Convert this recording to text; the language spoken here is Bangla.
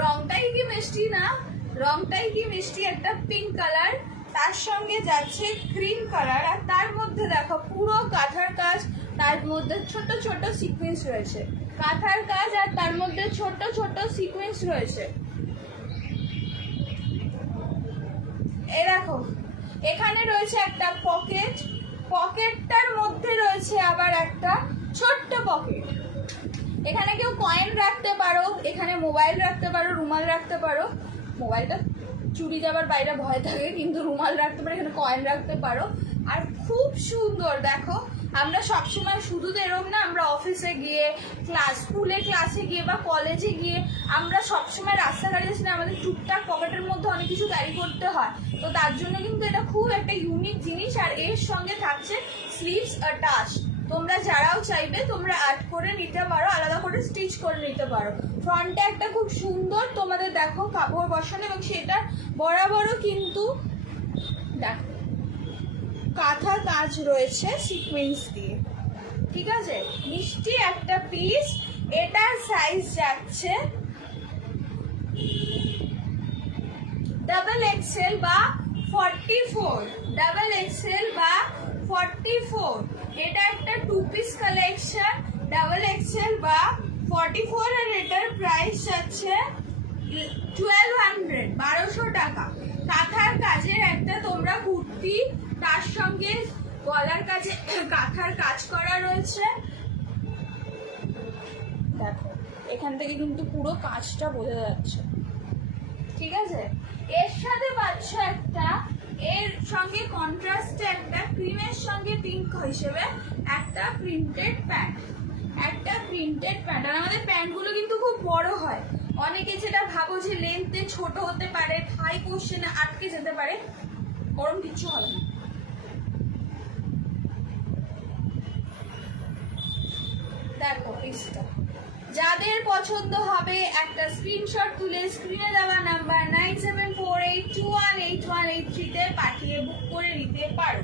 রংটাই কি মিষ্টি না, রংটাই কি মিষ্টি। একটা পিঙ্ক কালার, তার সঙ্গে যাচ্ছে ক্রিম কালার, আর তার মধ্যে দেখো পুরো কাঁথার কাজ, তার মধ্যে ছোট ছোট সিকোয়েন্স রয়েছে। কাঁথার কাজ আর তার মধ্যে ছোট ছোট সিকোয়েন্স রয়েছে। এ দেখো এখানে রয়েছে একটা পকেট, পকেটটার মধ্যে রয়েছে আবার একটা ছোট্ট পকেট। এখানে কেউ কয়েন রাখতে পারো, এখানে মোবাইল রাখতে পারো, রুমাল রাখতে পারো। মোবাইলটা চুরি যাবার বাইরে ভয় থাকে, কিন্তু রুমাল রাখতে পারো, এখানে কয়েন রাখতে পারো। আর খুব সুন্দর দেখো, আমরা সবসময় শুধু তো এরকম না, আমরা অফিসে গিয়ে, স্কুলে ক্লাসে গিয়ে বা কলেজে গিয়ে আমরা সবসময় রাস্তাঘাটে যাচ্ছি না, আমাদের টুকটাক পকেটের মধ্যে অনেক কিছু ক্যারি করতে হয়। তো তার জন্য কিন্তু এটা খুব একটা ইউনিক জিনিস। আর এর সঙ্গে থাকছে স্লিভস অ্যাটাচ। তোমরা যারাও চাইবে তোমরা আর্ট করে নিতে পারো, আলাদা করে স্টিচ করে নিতে পারো। ফ্রন্টে একটা খুব সুন্দর তোমাদের দেখো কাপড় বসানো, এবং সেটা বরাবরও কিন্তু দেখো কাঁথা কাজ রয়েছে সিকোয়েন্স দিয়ে। ঠিক আছে, মিষ্টি একটা পিস। এটার সাইজ যাচ্ছে ডাবল এক্সেল বা 44, ডাবল এক্সেল বা 44। এটা একটা 2 পিস কালেকশন, ডাবল এক্সেল বা 44, আর এটার প্রাইস যাচ্ছে 1200 টাকা। কাঁথার কাজের একটা তোমরা কুর্তি, তার সঙ্গে গলার কাছে কাঁথার কাজ করা রয়েছে। দেখো এখান থেকে কিন্তু পুরো কাজটা বোঝা যাচ্ছে। ঠিক আছে, এর সাথে পাচ্ছ একটা, এর সঙ্গে কন্ট্রাস্টে একটা ক্রিমের সঙ্গে পিঙ্ক হিসেবে একটা প্রিন্টেড প্যান্ট, একটা প্রিন্টেড প্যান্ট। আর আমাদের প্যান্টগুলো কিন্তু খুব বড় হয়, অনেকে যেটা ভাবো যে লেন্থে ছোট হতে পারে, থাই কোশ্চেনে আটকে যেতে পারে, গরম কিচ্ছু হবে না। দেখো পিসটা, যাদের পছন্দ হবে একটা স্ক্রিনশট তুলে স্ক্রিনে দেওয়া নাম্বার 9748218183 তে পাঠিয়ে বুক করে নিতে পারো।